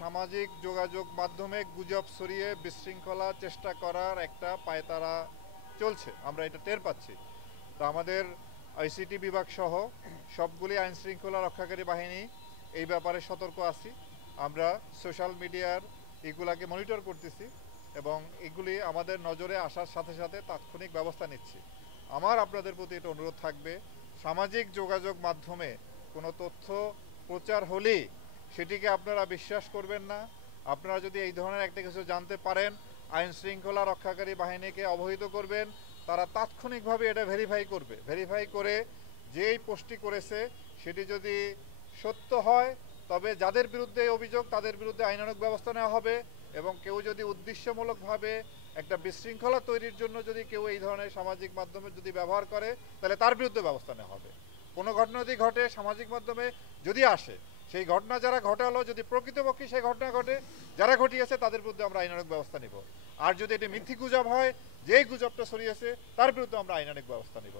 সামাজিক যোগাযোগ মাধ্যমে গুজব ছড়িয়ে বিশৃঙ্খলা চেষ্টা করার একটা পায়তারা চলছে, আমরা এটা টের পাচ্ছি। তো আমাদের আইসিটি বিভাগ সহ সবগুলি আইন শৃঙ্খলা রক্ষাকারী বাহিনী এই ব্যাপারে সতর্ক আছি। আমরা সোশ্যাল মিডিয়ার এগুলাকে মনিটর করতেছি এবং এগুলি আমাদের নজরে আসার সাথে সাথে তাৎক্ষণিক ব্যবস্থা নিচ্ছি। আমার আপনাদের প্রতি এটা অনুরোধ থাকবে, সামাজিক যোগাযোগ মাধ্যমে কোনো তথ্য প্রচার হলেই সেটিকে আপনারা বিশ্বাস করবেন না। আপনারা যদি এই ধরনের একটা কিছু জানতে পারেন, আইন শৃঙ্খলা রক্ষাকারী বাহিনীকে অবহিত করবেন, তারা তাৎক্ষণিকভাবে এটা ভেরিফাই করবে। ভেরিফাই করে যেই পোস্টটি করেছে সেটি যদি সত্য হয় তবে যাদের বিরুদ্ধে অভিযোগ তাদের বিরুদ্ধে আইনানুগ ব্যবস্থা নেওয়া হবে, এবং কেউ যদি উদ্দেশ্যমূলকভাবে একটা বিশৃঙ্খলা তৈরির জন্য যদি কেউ এই ধরনের সামাজিক মাধ্যমে যদি ব্যবহার করে তাহলে তার বিরুদ্ধে ব্যবস্থা নেওয়া হবে। কোনো ঘটনা যদি ঘটে সামাজিক মাধ্যমে যদি আসে, সেই ঘটনা যারা ঘটালো যদি প্রকৃতপক্ষে সেই ঘটনা ঘটে, যারা ঘটিয়েছে তাদের বিরুদ্ধে আমরা আইনানুগ ব্যবস্থা নিব। আর যদি এটি মিথ্যি গুজব হয়, যেই গুজবটা ছড়িয়েছে তার বিরুদ্ধে আমরা আইনানুগ ব্যবস্থা নিব।